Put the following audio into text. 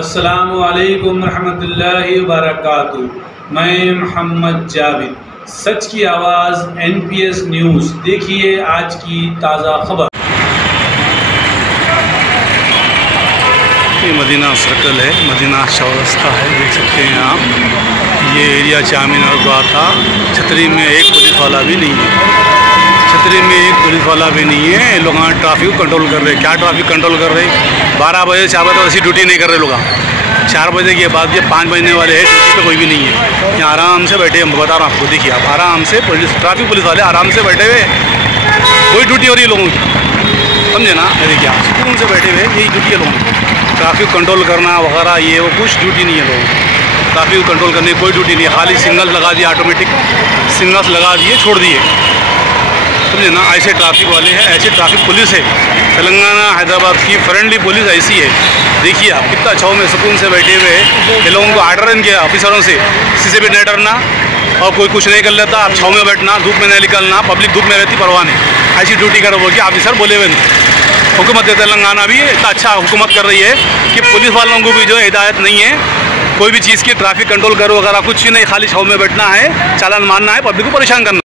अस्सलामु अलैकुम रहमतुल्लाहि व बरकातुहू। मैं मोहम्मद जावेद, सच की आवाज़ NPS न्यूज़। देखिए आज की ताज़ा खबर। ये मदीना सर्कल है, मदीना चौरस्ता है, देख सकते हैं आप। ये एरिया चामीनार का था। छतरी में एक पुलिस वाला भी नहीं है, छतरी में एक पुलिस वाला भी नहीं है। लोग यहाँ ट्रैफिक कंट्रोल कर रहे हैं। क्या ट्रैफिक कंट्रोल कर रहे हैं? 12 बजे 4 बजे तो ऐसी ड्यूटी नहीं कर रहे लोग। 4 बजे के बाद ये 5 बजने वाले हैं, ड्यूटी पे कोई भी नहीं है। यहाँ आराम से बैठे, हम बता रहा हूँ आपको, देखिए आप आराम से ट्रैफिक पुलिस वाले आराम से बैठे हुए, कोई ड्यूटी हो रही है लोगों की, समझे ना। देखिए आप सुकून से बैठे हुए, यही ड्यूटी है लोगों की। ट्रैफिक कंट्रोल करना वगैरह ये वो कुछ ड्यूटी नहीं है लोगों की। ट्रैफिक कंट्रोल करने की कोई ड्यूटी नहीं है। खाली सिग्नल्स लगा दिए, ऑटोमेटिक सिग्नल्स लगा दिए, छोड़ दिए, समझे ना। ऐसे ट्रैफिक वाले हैं, ऐसे ट्रैफिक पुलिस है। तेलंगाना हैदराबाद की फ्रेंडली पुलिस ऐसी है। देखिए आप कितना छाव में सुकून से बैठे हुए हैं। ये लोगों को आर्डर इनके ऑफिसरों से किसी से भी नहीं डरना, और कोई कुछ नहीं कर लेता। आप छाव में बैठना, धूप में नहीं निकलना, पब्लिक धूप में रहती, परवाह नहीं। ऐसी ड्यूटी करो बोल के ऑफिसर बोले हुए। हुकूमत तेलंगाना भी इतना अच्छा हुकूमत कर रही है कि पुलिस वालों को भी जो है हिदायत नहीं है कोई भी चीज़ की। ट्रैफिक कंट्रोल करो वगैरह कुछ भी नहीं, खाली छाव में बैठना है, चालान मारना है, पब्लिक को परेशान करना।